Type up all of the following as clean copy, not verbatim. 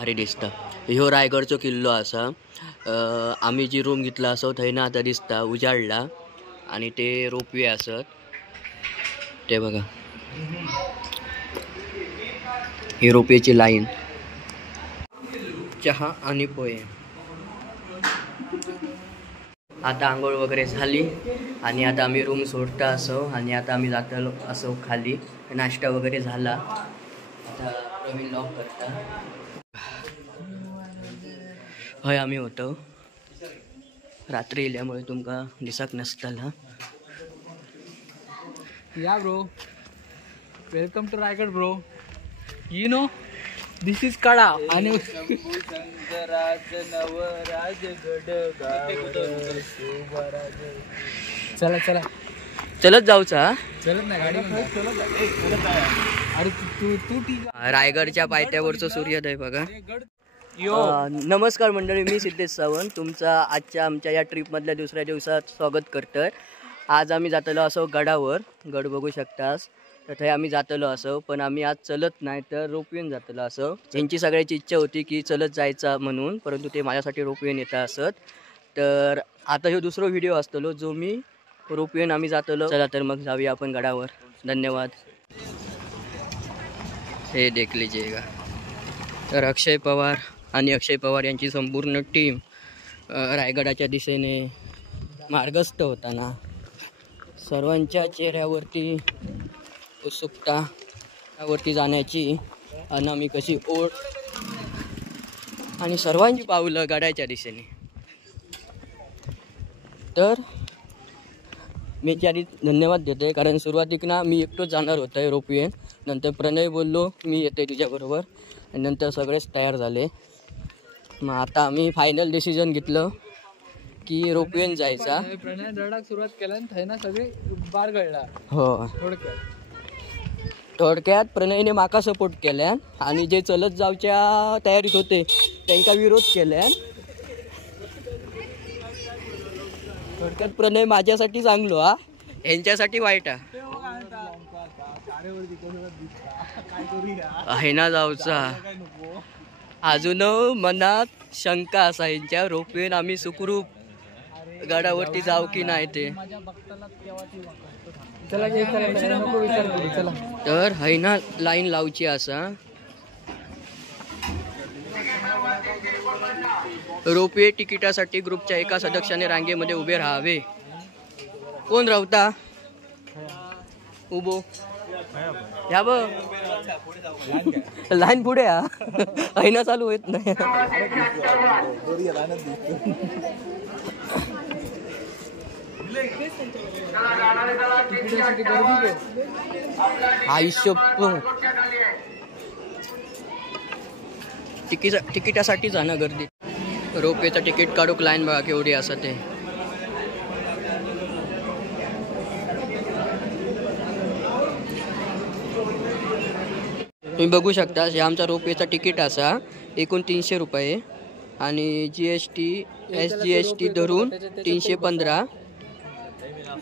भारी दिसता। ह्यो रायगडचो किल्लो असा। आम्ही जी रूम घेतला असो थंय ना आता दिसता उजाडला आणि ते रोपवे असत ते बघा, ही रोपवेची लाईन। चहा आणि पोहे। आता आंघोळ वगैरे झाली आणि आता आम्ही रूम सोडता असो आणि आता आम्ही जातलो असो खाली। नाश्ता वगैरे झाला, आता प्रवीण लॉक करता। हय आम्ही होतो, रात्री इल्यामुळे तुमका दिसत नसताना। या bro, welcome to Raigad bro. You know this is कडा आणि चला चला चलत जाऊचा। चलत नाही गाडी अरे तू तू ठीक रायगडच्या पायथ्यावरचं सूर्योदय बघा। नमस्कार मंडळी, मी सिद्धेश सावंत तुमचा आजच्या आमच्या या ट्रिप मधल्या दुसऱ्या दिवसात स्वागत करतोय। आज आम्ही जातलो असो गडावर, गड बघू शकतास। तर थंय आम्ही जातलो असो, पण आम्ही आज चलत नाही तर रोपवेन जातलो असो। यांची सगळ्याची इच्छा होती की चलत जायचा म्हणून, परंतु ते माझ्यासाठी रोपवेन येता असत। तर आता ह्यो दुसरा व्हिडिओ असतलो जो मी रोपवेन आम्ही जातलो। चला तर मग जाऊया आपण गडावर। धन्यवाद। हे देख लीजिएगा। तर अक्षय पवार आणि अक्षय पवार यांची संपूर्ण टीम रायगडाच्या दिशेने मार्गस्थ होताना सर्वांच्या चेहऱ्यावरती उत्सुकता वरती जाण्याची अनामिक अशी ओढ आणि सर्वांची पावलं गडाच्या दिशेने। तर मी त्यासाठी धन्यवाद देतोय, कारण सुरुवातीला मी एकटोच जाणार होतोय रोपवेन। नंतर प्रणय बोललो मी येते तुझ्याबरोबर, आणि नंतर सगळेच तयार झाले। मग आता आम्ही फायनल डिसिजन घेतलं की रोपवेन जायचा। प्रणय रडाक सुरुवात केला थंय ना सगळे बार गळला। हो, थोडक्यात प्रणयने माका सपोर्ट केल्यान आणि जे चलत जावच्या तयारीत होते त्यांचा विरोध केल्यान। थोडक्यात प्रणय माझ्यासाठी चांगलो हा, यांच्यासाठी वाईट आहे ना जाऊचा। अजून मनात शंका असा यांच्या रोपवेन आम्ही सुखरूप गडावरती जाऊ की नाही ते। तर हैना लाईन लावची असा। रोपवे तिकिटासाठी ग्रुपच्या एका सदस्याने रांगेमध्ये उभे राहावे। कोण रावता उभो या ब लाईन पुढे हैना चालू होत नाही। आयुष्य तिकिटासाठी जाणं गर्दी। रोपवेचं तिकीट काढूक लाईन बघा केवढी असं ते। तुम्ही बघू शकता हे आमचा रोपवेचा तिकीट असा, एकूण 300 रुपये आणि GST SGST धरून 315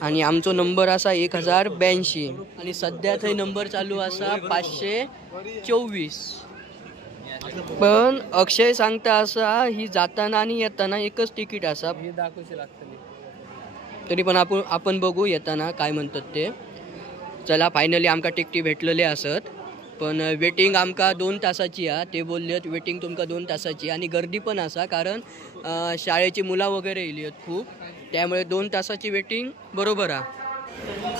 आणि आमचा नंबर असा 1082 आणि सध्या थंय नंबर चालू असा 524। पण अक्षय सांगता असा ही जाताना आणि येताना एकच तिकीट असा, तरी पण आपण बघू येताना काय म्हणतात ते। चला फायनली आमका तिकीट भेटलेले असत, पण वेटिंग आमका 2 तासाची हा। ते बोललेत वेटिंग तुमका 2 तासाची आणि गर्दी पण असा, कारण शाळेची मुलं वगैरे येली खूप, त्यामुळे 2 तासाची वेटिंग बरोबर हा।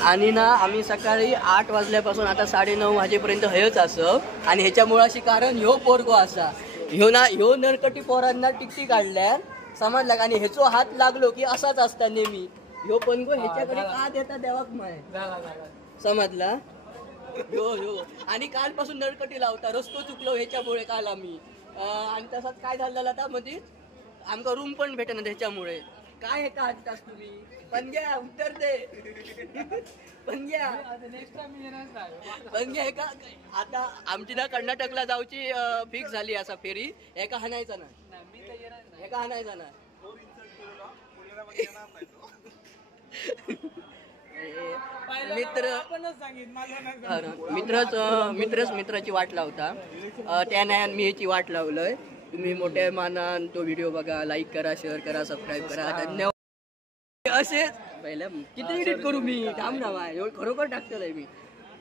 आणि ना आम्ही सकाळी 8 वाजल्यापासून आता 9:30 वाजेपर्यंत हयच असं, आणि ह्याच्यामुळे अशी कारण ह्यो पोरगो असा ह्यो नरकटी पोरांना टिकटी काढल्या समजला, आणि ह्याचो हात लागलो की असाच असता नेहमी। ह्यो पणगो ह्याच्याकडे का देता देवाक माय समजला ह्यो आणि कालपासून नरकटी लावता, रस्तो चुकलो ह्याच्यामुळे काल आम्ही। आणि तसाच काय झालेला आता मध्ये आमका रूम पण भेटेना त्याच्यामुळे। काय हे का हटतास तुम्ही? पंग्या उत्तर दे पंग्या पंग्या का आता आमची ना कर्नाटकला जाऊची फिक्स झाली असा फेरी। एका हाणायचा ना, एका हाणायचा ना। मित्राची वाट लावता त्याने मी याची वाट लावलंय. तुम्ही मोठ्या मानान तो व्हिडिओ बघा, लाईक करा, शेअर करा, सबस्क्राईब करा. धन्यवाद. असेच पहिल्या किती एडिट करू मी, थांब ना बाय, खरोखर टाकतोय मी.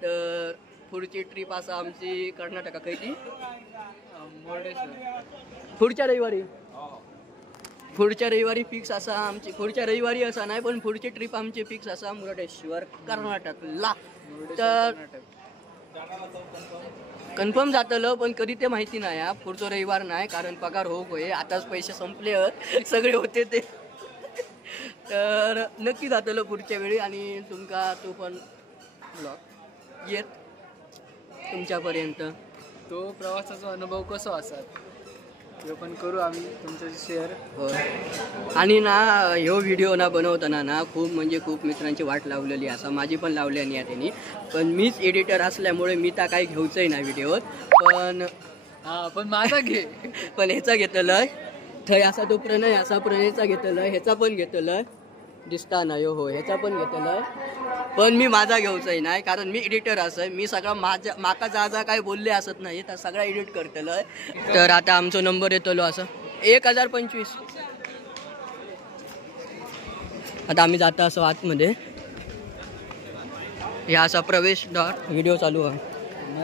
तर पुढची ट्रिप असा आमची कर्नाटका खैती पुढच्या रविवारी फिक्स असा आमची. पुढच्या रविवारी असा नाही पण पुढची ट्रिप आमची फिक्स असा मुरुडेश्वर कर्नाटकला. तर कन्फर्म जातलं पण कधी ते माहिती नाही. पुढचं रविवार नाही कारण पगार होय, आताच पैसे संपले सगळे होते ते. तर नक्की जातलं पुढच्या वेळी आणि तुमका तो पण ब्लॉग येत तुमच्यापर्यंत. तो प्रवासाचा अनुभव कसो असा ते पण करू आम्ही तुमच्याशी शेअर. हो. आणि ना ह्यो व्हिडिओ ना बनवताना ना खूप म्हणजे खूप मित्रांची वाट लावलेली असा. माझी पण लावली आणि त्यांनी पण मीच एडिटर असल्यामुळे मी तर काही घेऊचंही ना व्हिडिओत. पण माझा घे. पण ह्याचा घेतलंय थंय असा तो प्रणय असा प्रणयचा घेतलंय, ह्याचा पण घेतलंय दिसता ना हो ह्याचा पण घेतलंय. पण मी माझा घेऊचंही नाही कारण मी एडिटर असं. मी सगळं माका जा काय बोलले असत नाही तर सगळा एडिट करतलं. तर आता आमचा नंबर येतलो असं 1025. आता आम्ही जाता असं आतमध्ये. ह्या असा प्रवेशद्वार व्हिडिओ चालू आहे.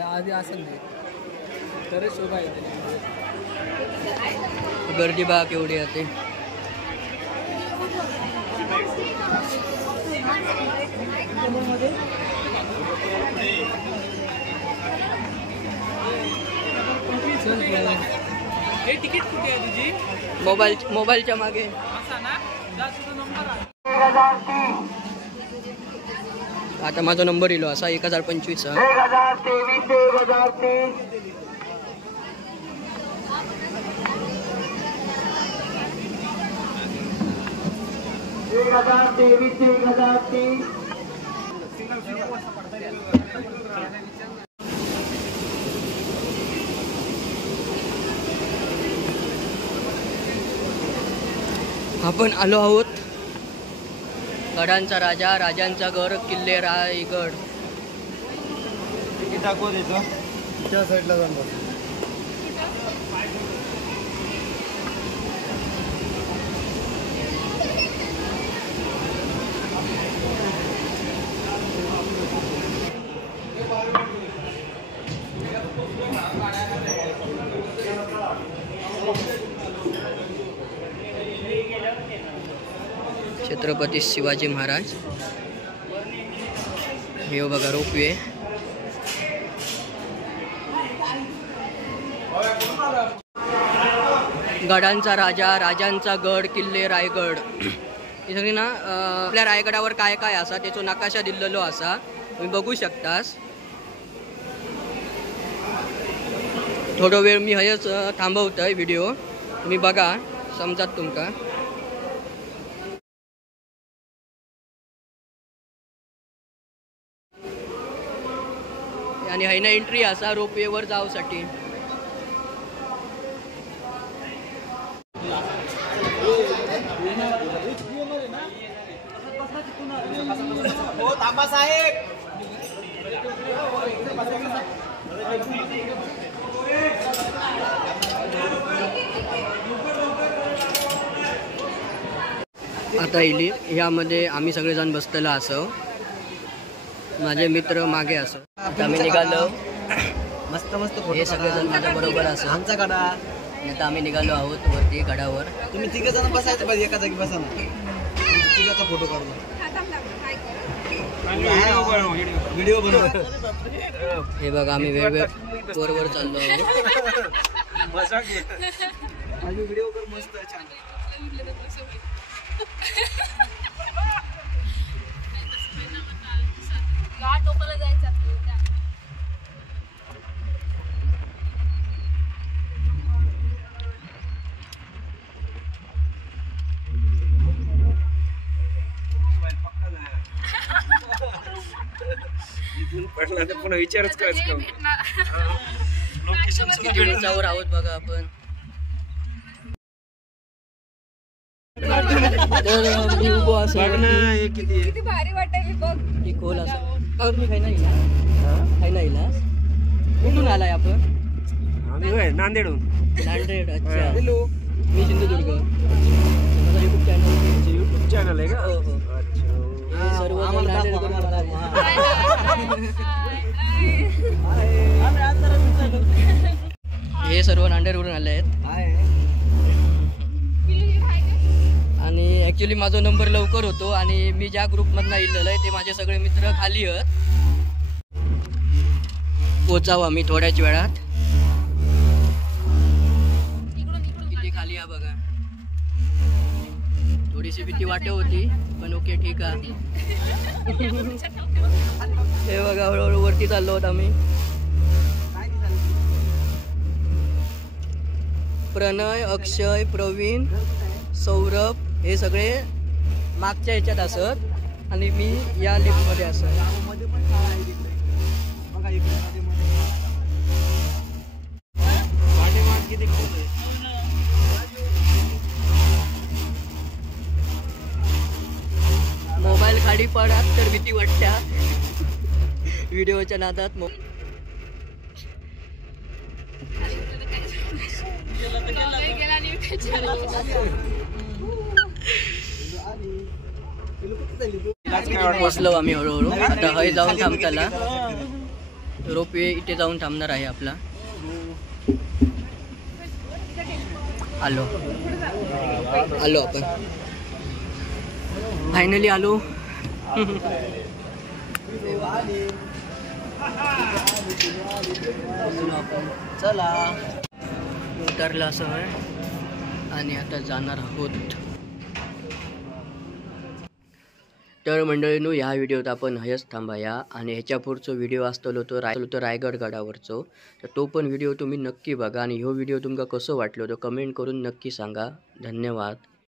आधी असं नाही तर शोभा येते. गर्दी बघा केवढी आहे ते. तिकीट कुठे आहे तुझी? मोबाईलच्या मागे. आता माझा नंबर येलो असा 1025. आपण आलो आहोत गडांचा राजा, राजांचा गड, किल्ले रायगड. दाखव देतो त्या साईडला जाऊन बस. छत्रपती शिवाजी महाराज. हे बघा रोपवे. गडांचा राजा, राजांचा गड, किल्ले रायगड. हे सगळी ना आपल्या रायगडावर काय काय असा त्याचो नकाशा दिलेलो असा. तुम्ही बघू शकतास. थोडा वेळ मी हयच थांबवतोय व्हिडिओ, तुम्ही बघा समजात तुमका. आणि हायना एंट्री असा रोपवेवर जाऊसाठी. हो थांबा साहेब. आता इली ह्यामध्ये आम्ही सगळेजण बसलेला असो. माझे मित्र मागे असो. आता आम्ही निघालो. मस्त मस्त हे सगळेजण माझ्या बरोबर असो. आमचा कडा. आता आम्ही निघालो आहोत वरती गडावर. तुम्ही तिघ जण बसायचं पाहिजे एका जागी बसा ना. तिघाचा फोटो काढू. व्हिडिओ बनव. हे बघा आम्ही वेगवेगळ्या वर चाललो आहोत. मजाक व्हिडिओ कर मस्त छान. पडला तर पुन्हा विचारच करायचं. लोकेशनवर आहोत बघा आपण. तर मी उभो असं बघ ना हे किती आहे. किती भारी वाटायली बघ. ही खोल असं तुम्ही खाई नाही खाई नाही कुठून आलाय आपण आम्ही होय नांदेडहून. नांदेड. अच्छा हॅलो. मी सिंधुदुर्ग. माझा युट्यूब चॅनल. युट्यूब चॅनल आहे का? हो हो अच्छा. हे सर्व आम्हाला नांदेड दाखवा. करून आला. हे सर्व नांदेडवरून आले आहेत आणि ॲक्च्युली माझा नंबर लवकर होतो आणि मी ज्या ग्रुपमधनं इलेलं आहे ते माझे सगळे मित्र खाली आहेत. पोचावं आम्ही थोड्याच वेळात. किती खाली आहे बघा. थोडीशी भीती वाटत होती पण ओके ठीक आहे. हे बघा हळूहळू वरती चाललो आहोत आम्ही. प्रणय, अक्षय, प्रवीण, सौरभ हे सगळे मागच्या ह्याच्यात असत आणि मी या लिफ्टमध्ये असत. मोबाईल खाली पडात तर भीती वाटत्या व्हिडिओच्या नादात. पोचलो आम्ही हळूहळू. आता हय जाऊन थांबताला रोपवे इथे जाऊन थांबणार आहे आपला. आलो आपण फायनली आलो. चला. उतरला असं आहे आणि आता जाणार आहोत. तर मंडळींनो ह्या व्हिडिओत आपण हयच थांबाया आणि ह्याच्या पुढचं व्हिडिओ असतलो तो रायगड गडावरचो. तर तो पण व्हिडिओ तुम्ही नक्की बघा आणि ह्यो व्हिडिओ तुमका कसं वाटलो तो कमेंट करून नक्की सांगा. धन्यवाद.